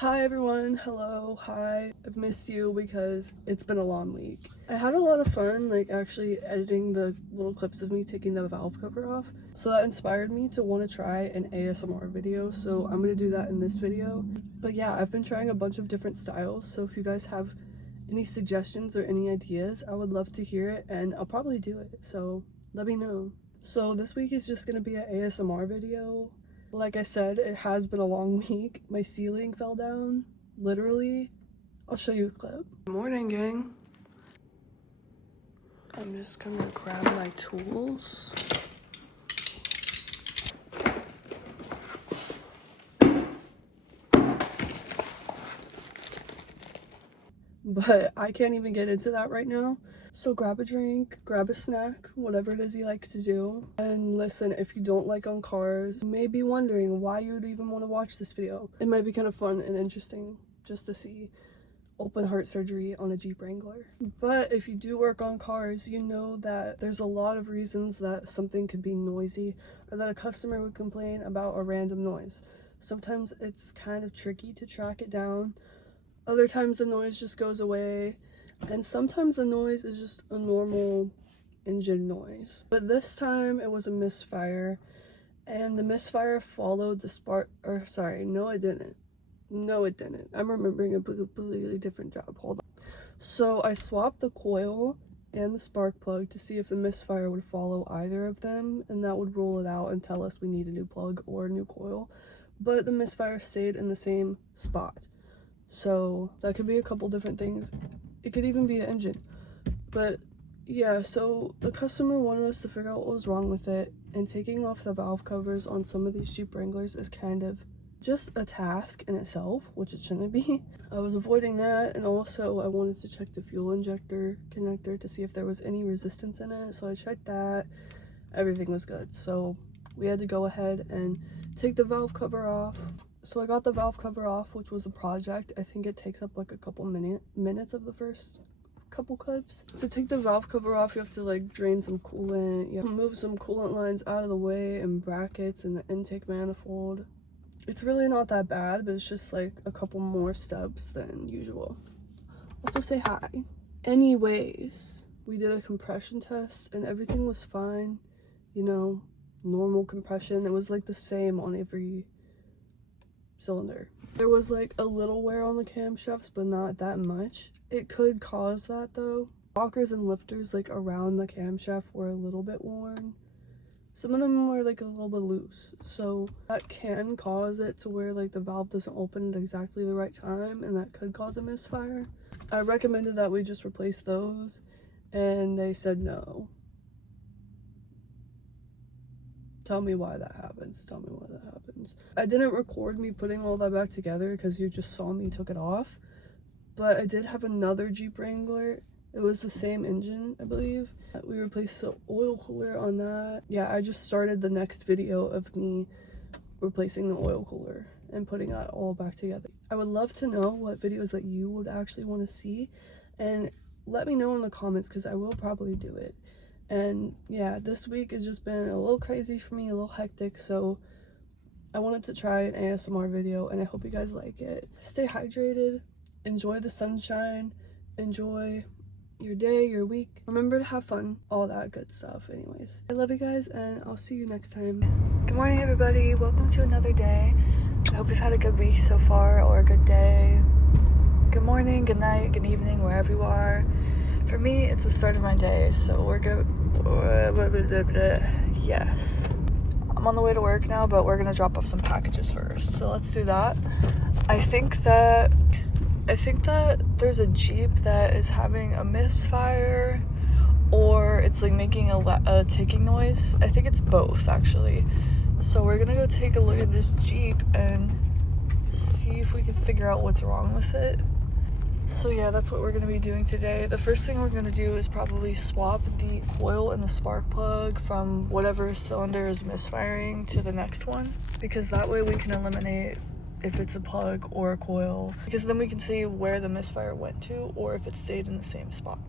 Hi everyone, hello, hi. I've missed you because it's been a long week. I had a lot of fun actually editing the little clips of me taking the valve cover off. So that inspired me to want to try an ASMR video, so I'm going to do that in this video. But yeah, I've been trying a bunch of different styles, so if you guys have any suggestions or any ideas, I would love to hear it and I'll probably do it, so let me know. So this week is just going to be an ASMR video. Like I said, it has been a long week. My ceiling fell down, literally. I'll show you a clip. Good morning, gang. I'm just gonna grab my tools. But I can't even get into that right now. So grab a drink, grab a snack, whatever it is you like to do. And listen, if you don't like on cars, you may be wondering why you would even want to watch this video. It might be kind of fun and interesting just to see open heart surgery on a Jeep Wrangler. But if you do work on cars, you know that there's a lot of reasons that something could be noisy or that a customer would complain about a random noise. Sometimes it's kind of tricky to track it down. Other times the noise just goes away, and sometimes the noise is just a normal engine noise. But this time it was a misfire, and the misfire followed the spark, or sorry, no it didn't. No it didn't. I'm remembering a completely different job. Hold on. So I swapped the coil and the spark plug to see if the misfire would follow either of them, and that would rule it out and tell us we need a new plug or a new coil. But the misfire stayed in the same spot. So that could be a couple different things. It could even be an engine. But yeah, so the customer wanted us to figure out what was wrong with it, and taking off the valve covers on some of these Jeep Wranglers is kind of just a task in itself, which it shouldn't be. I was avoiding that, and also I wanted to check the fuel injector connector to see if there was any resistance in it. So I checked that. Everything was good. So we had to go ahead and take the valve cover off. So I got the valve cover off, which was a project. I think it takes up like a couple minutes of the first couple clips. To take the valve cover off, you have to drain some coolant. You have to move some coolant lines out of the way and brackets and the intake manifold. It's really not that bad, but it's just a couple more steps than usual. Also say hi. Anyways, we did a compression test and everything was fine. You know, normal compression. It was the same on every cylinder. There was a little wear on the camshafts, but not that much. It could cause that though. Rockers and lifters around the camshaft were a little bit worn. Some of them were a little bit loose, so that can cause it to where the valve doesn't open at exactly the right time, and that could cause a misfire. I recommended that we just replace those, and they said no. Tell me why that happens. Tell me why that happens. I didn't record me putting all that back together because you just saw me took it off. But I did have another Jeep Wrangler. It was the same engine, I believe. We replaced the oil cooler on that. Yeah, I just started the next video of me replacing the oil cooler and putting that all back together. I would love to know what videos that you would actually want to see. And let me know in the comments because I will probably do it. And yeah, this week has just been a little crazy for me, a little hectic, so I wanted to try an ASMR video and I hope you guys like it. Stay hydrated, enjoy the sunshine, enjoy your day, your week. Remember to have fun, all that good stuff. Anyways, I love you guys and I'll see you next time. Good morning, everybody. Welcome to another day. I hope you've had a good week so far or a good day. Good morning, good night, good evening, wherever you are. For me, it's the start of my day, so we're good. Yes. I'm on the way to work now, but we're gonna drop off some packages first. So let's do that. I think that there's a Jeep that is having a misfire, or it's making a ticking noise. I think it's both actually. So we're gonna go take a look at this Jeep and see if we can figure out what's wrong with it. So yeah, that's what we're going to be doing today. The first thing we're going to do is probably swap the coil and the spark plug from whatever cylinder is misfiring to the next one, because that way we can eliminate if it's a plug or a coil, because then we can see where the misfire went to or if it stayed in the same spot.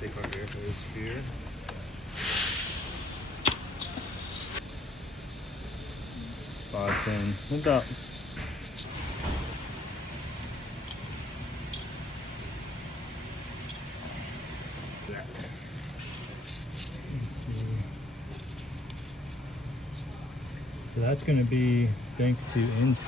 take our air hose here. $5.10. About. So that's going to be bank to intake.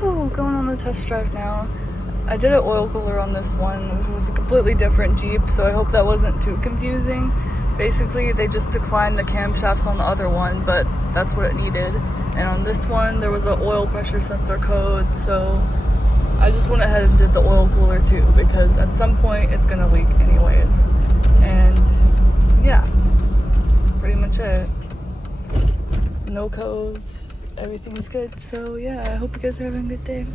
Oh, going on the test drive now. I did an oil cooler on this one, which was a completely different Jeep, so I hope that wasn't too confusing. Basically, they just declined the camshafts on the other one, but that's what it needed. And on this one, there was an oil pressure sensor code, so I just went ahead and did the oil cooler too, because at some point it's gonna leak anyways. And yeah, that's pretty much it. No codes, everything's good. So yeah, I hope you guys are having a good day.